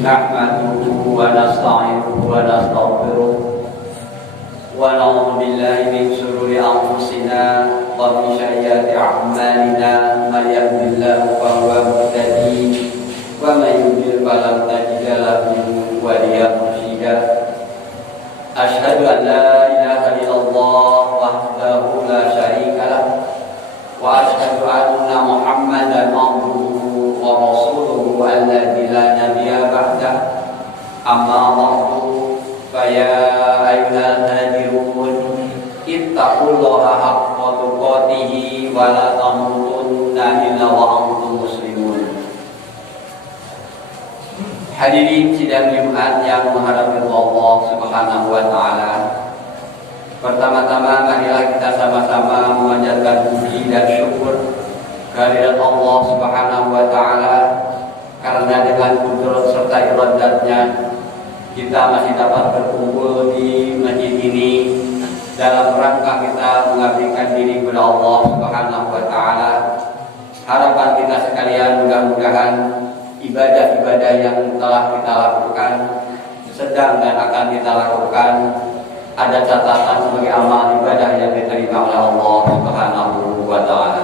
Nahmaduhu wa nasta'inuhu wa nastaghfiruh wa na'udzu billahi min shururi anfusina wa min sayyiati a'malina may yahdihillahu fa huwa muhtadi wa may yudlil fala tajida lahu waliya mursyida. Asyhadu an la ilaha illallah wahdahu la syarika lah wa asyhadu anna Muhammadan abduhu wa rasuluhu alladzi la nabiyya ba'dah. Amma ba'du fa ya ayyuhal hadirun ittaqullaha haqqa tuqatih wa la tamutunna illa wa antum muslimun. Hadirin sidang Jumat yang mengharapkan Allah Subhanahu wa taala. Pertama-tama marilah kita sama-sama memanjatkan puji dan syukur kehadirat Allah Subhanahu wa taala, karena dengan kudrat serta iradatnya kita masih dapat berkumpul di masjid ini dalam rangka kita mengabdikan diri kepada Allah Subhanahu wa taala. Harapan kita sekalian mudah-mudahan ibadah-ibadah yang telah kita lakukan, sedang dan akan kita lakukan, ada catatan sebagai amal ibadah yang diterima oleh Allah Subhanahu wa taala.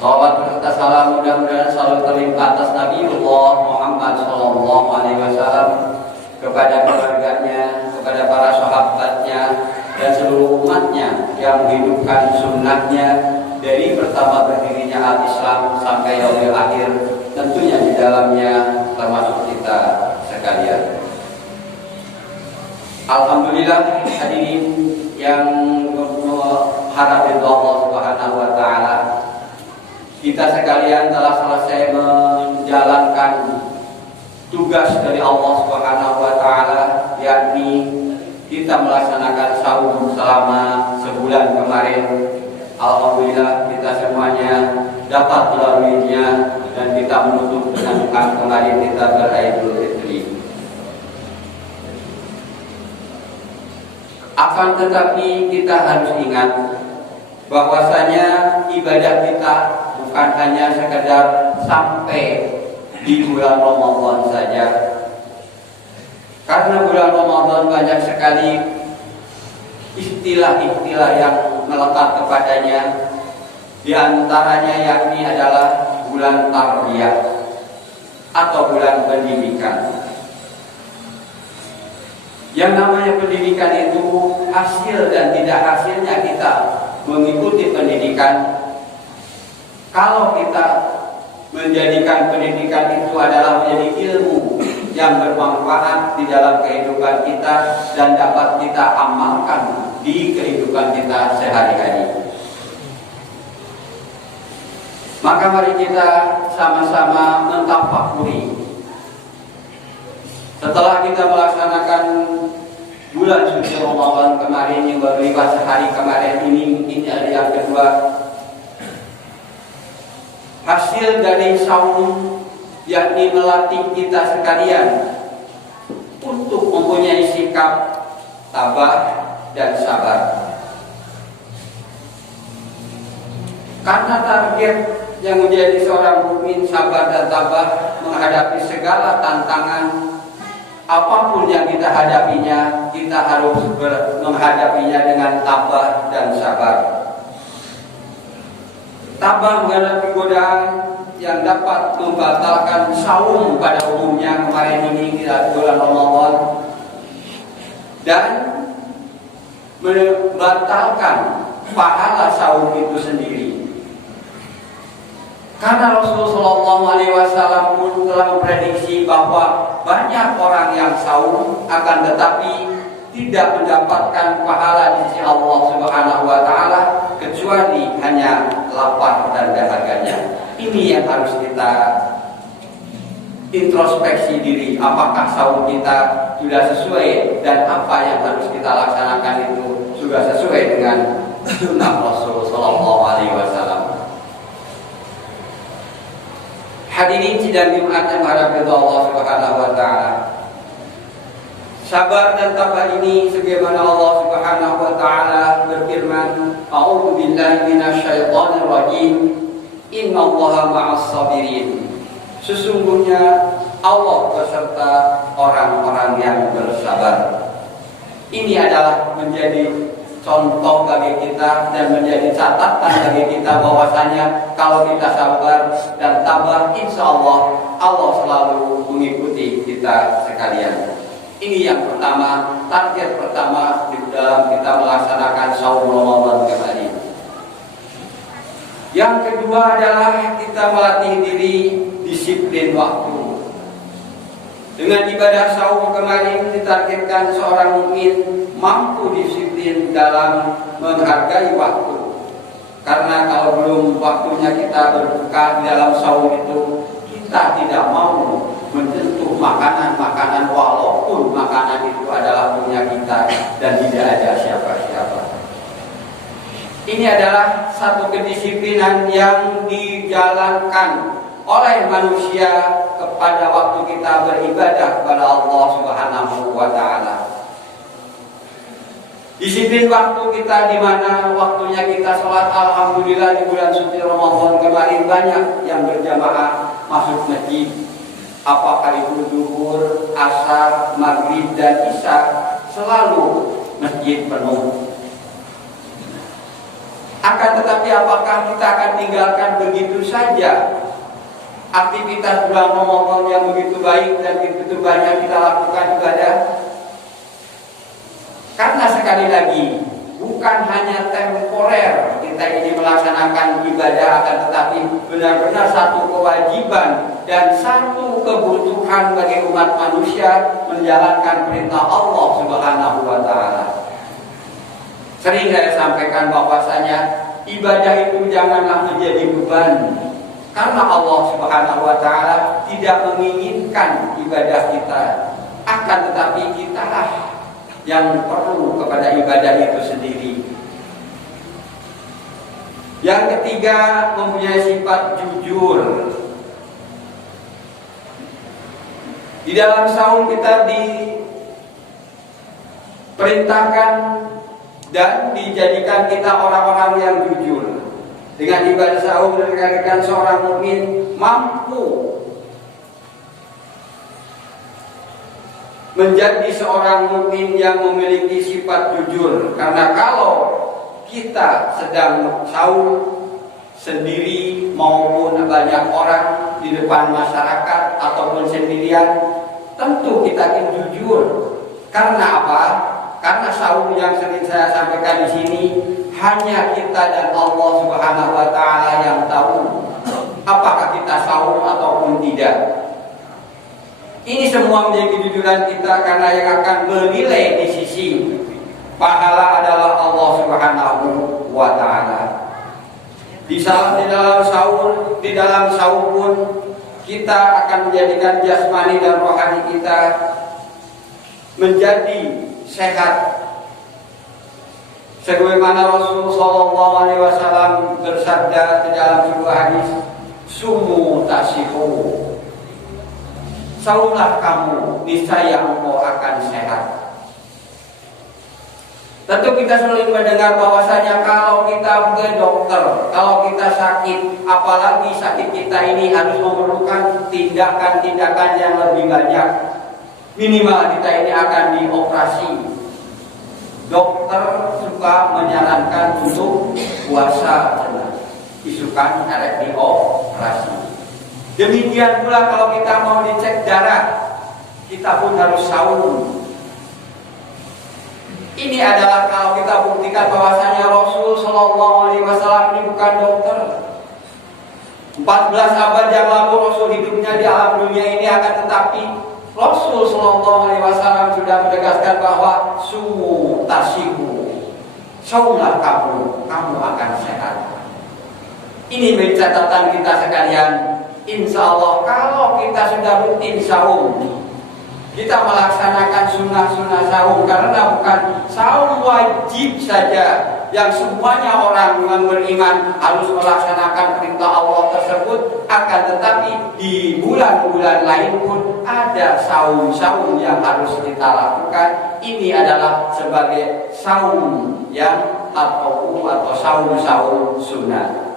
Salawat serta salam mudah-mudahan selalu terlimpah atas Nabiullah Muhammad sallallahu alaihi wasallam, kepada keluarganya, kepada para sahabatnya dan seluruh umatnya yang menghidupkan sunnahnya dari pertama berdirinya al-Islam sampai yaumil akhir, tentunya di dalamnya termasuk kita sekalian. Alhamdulillah hadirin yang mengharap ridha Allah Subhanahu wa taala, kita sekalian telah selesai menjalankan tugas dari Allah Subhanahu wa taala, yakni kita melaksanakan saum selama sebulan kemarin. Alhamdulillah kita semuanya dapat melaluinya dan kita menutup dengan kemarin kita beraidul fitri. Akan tetapi kita harus ingat bahwasanya ibadah kita bukan hanya sekedar sampai di bulan Ramadan saja. Karena bulan Ramadan banyak sekali istilah-istilah yang melekat kepadanya. Di antaranya yakni adalah bulan tarbiyah atau bulan pendidikan. Yang namanya pendidikan itu hasil dan tidak hasilnya kita mengikuti pendidikan. Kalau kita menjadikan pendidikan itu adalah menjadi ilmu yang bermanfaat di dalam kehidupan kita dan dapat kita amalkan di kehidupan kita sehari-hari, maka mari kita sama-sama mentafakuri. Setelah kita melaksanakan bulan suci Ramadan kemarin yang baru lewat sehari kemarin ini hari yang kedua, hasil dari saum yakni melatih kita sekalian untuk mempunyai sikap tabah dan sabar. Karena target yang menjadi seorang mukmin sabar dan tabah menghadapi segala tantangan apapun yang kita hadapinya, kita harus menghadapinya dengan tabah dan sabar. Tabah menghadapi godaan yang dapat membatalkan saum pada umumnya kemarin ini kita bulan Ramadan, dan membatalkan pahala saum itu sendiri. Karena Rasulullah SAW pun telah memprediksi bahwa banyak orang yang saum akan tetapi tidak mendapatkan pahala di sisi Allah Subhanahu wa taala kecuali hanya lapar dan dahaganya. Ini yang harus kita introspeksi diri, apakah saum kita sudah sesuai dan apa yang harus kita laksanakan itu sudah sesuai dengan sunnah Rasul sallallahu alaihi wasallam. Hadirin sidang Jumat yang mengharapkan Allah Subhanahu wa taala. Sabar dan tabah ini sebagaimana Allah Subhanahu wa taala berfirman, A'udzu billahi minasyaitonir rajim. Innallaha ma'as sabirin. Sesungguhnya Allah beserta orang-orang yang bersabar. Ini adalah menjadi contoh bagi kita dan menjadi catatan bagi kita bahwasanya kalau kita sabar dan tabah, insya Allah Allah selalu mengikuti kita sekalian. Ini yang pertama, target pertama di dalam kita melaksanakan saum Ramadan kembali. Yang kedua adalah kita melatih diri disiplin waktu. Dengan ibadah saum kemarin ditargetkan seorang mukmin mampu disiplin dalam menghargai waktu. Karena kalau belum waktunya kita berbuka di dalam saum itu, kita tidak mau menyentuh makanan-makanan walaupun makanan itu adalah punya kita dan tidak ada siapa-siapa. Ini adalah satu kedisiplinan yang dijalankan oleh manusia kepada waktu kita beribadah kepada Allah Subhanahu wa taala. Disiplin waktu kita di mana waktunya kita sholat, alhamdulillah di bulan suci Ramadan kemarin banyak yang berjamaah masuk masjid. Apakah itu zuhur, asar, maghrib dan isya, selalu masjid penuh. Akan tetapi apakah kita akan tinggalkan begitu saja aktivitas bulan Ramadan yang begitu baik dan begitu banyak kita lakukan ibadah? Karena sekali lagi bukan hanya temporer kita ini melaksanakan ibadah, akan tetapi benar-benar satu kewajiban dan satu kebutuhan bagi umat manusia menjalankan perintah Allah Subhanahu wa taala. Sering saya sampaikan bahwasanya ibadah itu janganlah menjadi beban. Karena Allah Subhanahu wa taala tidak menginginkan ibadah kita, akan tetapi kitalah yang perlu kepada ibadah itu sendiri. Yang ketiga, mempunyai sifat jujur. Di dalam saum kita diperintahkan dan dijadikan kita orang-orang yang jujur. Dengan ibadah saum dikatakan seorang mukmin mampu menjadi seorang mukmin yang memiliki sifat jujur. Karena kalau kita sedang saum sendiri maupun banyak orang di depan masyarakat ataupun sendirian, tentu kita akan jujur. Karena apa? Karena saum yang sering saya sampaikan di sini hanya kita dan Allah Subhanahu wa taala yang tahu apakah kita saum ataupun tidak. Ini semua menjadi kejujuran kita, karena yang akan menilai di sisi pahala adalah Allah Subhanahu wa taala. Di dalam saum pun kita akan menjadikan jasmani dan rohani kita menjadi sehat. Sebagaimana Rasul sallallahu alaihi wasallam bersabda di dalam sebuah hadis, "Sumu tasihu." Saumlah kamu, niscaya engkau akan sehat. Tentu kita sering mendengar bahwasanya kalau kita ke dokter, kalau kita sakit, apalagi sakit kita ini harus memerlukan tindakan-tindakan yang lebih banyak. Minimal kita ini akan dioperasi. Dokter suka menyarankan untuk puasa, isukan harus dioperasi. Demikian pula kalau kita mau dicek darah, kita pun harus saum. Ini adalah kalau kita buktikan bahwasanya Rasul Shallallahu Alaihi Wasallam ini bukan dokter. 14 abad yang lalu Rasul hidupnya di alam dunia ini, akan tetapi Rasul Shallallahu Alaihi Wasallam sudah menegaskan bahwa sumu tasihu, saumlah kamu akan sehat. Ini menjadi catatan kita sekalian. Insya Allah kalau kita sudah rutin saum, kita melaksanakan sunnah-sunnah saum, karena bukan saum wajib saja yang semuanya orang yang beriman harus melaksanakan perintah Allah tersebut, akan tetapi di bulan-bulan lain pun ada saum-saum yang harus kita lakukan. Ini adalah sebagai saum yang atau saum-saum sunnah.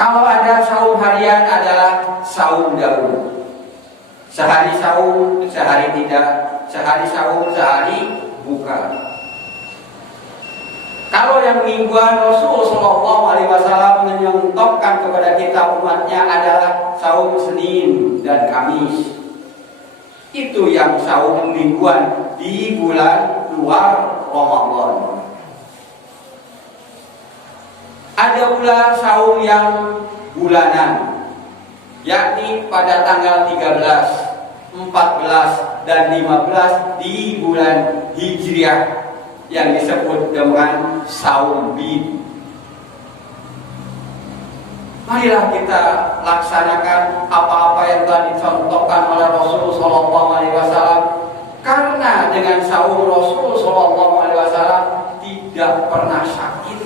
Kalau ada saum harian adalah saum dahulu. Sehari saum, sehari tidak. Sehari saum, sehari buka. Kalau yang mingguan, Rasul Shallallahu Alaihi Wasallam menyontohkan kepada kita umatnya adalah saum Senin dan Kamis. Itu yang saum mingguan di bulan luar Ramadan. Ada pula saum yang bulanan, yakni pada tanggal 13, 14, dan 15 di bulan Hijriah yang disebut dengan saum bid. Marilah kita laksanakan apa-apa yang telah dicontohkan oleh Rasul Shallallahu Alaihi Wasallam, karena dengan saum Rasul Shallallahu Alaihi Wasallam tidak pernah sakit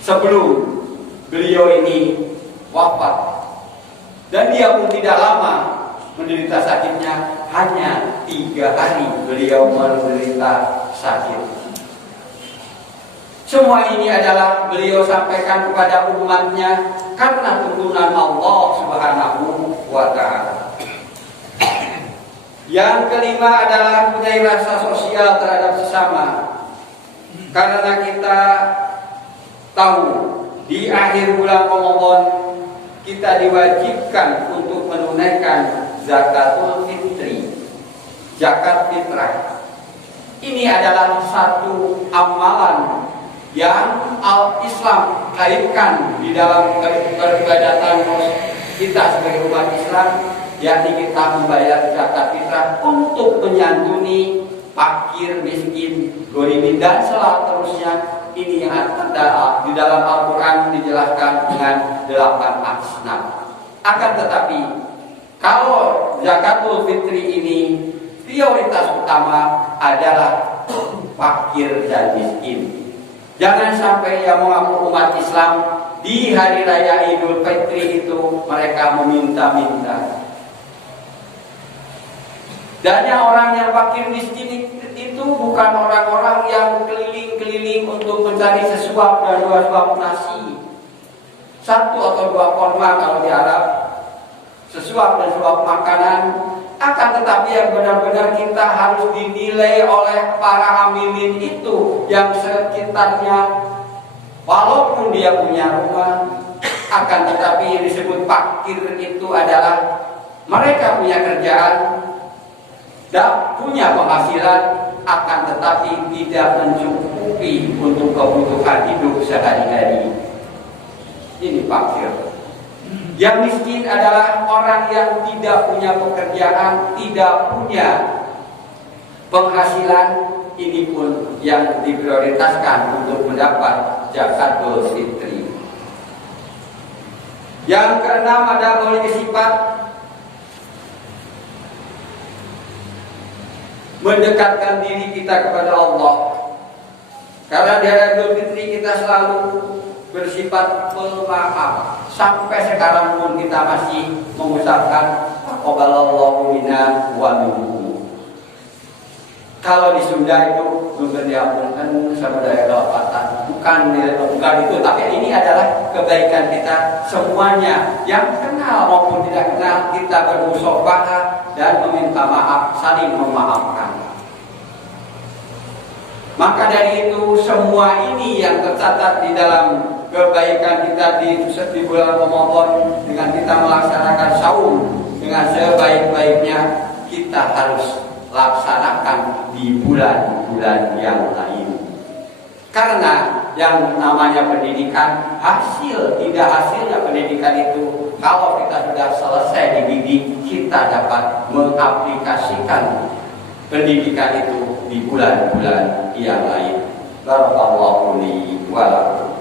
sebelum beliau ini wafat, dan dia pun tidak lama menderita sakitnya, hanya 3 hari beliau menderita sakit. Semua ini adalah beliau sampaikan kepada umatnya karena tuntunan Allah Subhanahu wa Ta'ala. Yang kelima adalah punya rasa sosial terhadap sesama, karena kita tahu di akhir bulan Ramadan kita diwajibkan untuk menunaikan zakatul fitri, zakat fitrah. Ini adalah satu amalan yang Islam kaitkan di dalam peribadatan kita sebagai umat Islam, yakni kita membayar zakat fitrah untuk menyantuni fakir, miskin, gorimin, dan seterusnya. Ini yang ada di dalam Al-Quran dijelaskan dengan 8 asnaf. Akan tetapi kalau zakatul fitri ini prioritas utama adalah fakir dan miskin. Jangan sampai yang mengaku umat Islam di hari raya Idul Fitri itu mereka meminta-minta. Dan yang orang yang fakir miskin itu bukan orang-orang yang keliling-keliling untuk mencari sesuap dan 2 suap nasi, 1 atau 2 korma kalau di Arab, sesuap dan suap makanan. Akan tetapi yang benar-benar kita harus dinilai oleh para amilin itu yang sekitarnya, walaupun dia punya rumah, akan tetapi yang disebut fakir itu adalah mereka punya kerjaan dan punya penghasilan, akan tetapi tidak mencukupi untuk kebutuhan hidup sehari-hari. Ini fakir. Yang miskin adalah orang yang tidak punya pekerjaan, tidak punya penghasilan. Ini pun yang diprioritaskan untuk mendapat zakatul fitri. Yang keenam ada memiliki sifat mendekatkan diri kita kepada Allah. Karena di hari Idul Fitri kita selalu bersifat pemaaf. Sampai sekarang pun kita masih mengucapkan taqabbalallahu minna wa minkum. Kalau di Sunda itu bukan diapunkan sama daerah Patan, bukan itu, tapi ini adalah kebaikan kita semuanya, yang kenal maupun tidak kenal, kita bermusyafahah dan meminta maaf, saling memaafkan. Maka dari itu semua ini yang tercatat di dalam kebaikan kita di bulan Ramadan, dengan kita melaksanakan saum dengan sebaik-baiknya, kita harus laksanakan di bulan-bulan yang lain. Karena yang namanya pendidikan, tidak hasilnya pendidikan itu kalau kita sudah selesai dididik, kita dapat mengaplikasikan pendidikan itu di bulan-bulan yang lain. Barakallahu li wa lakum.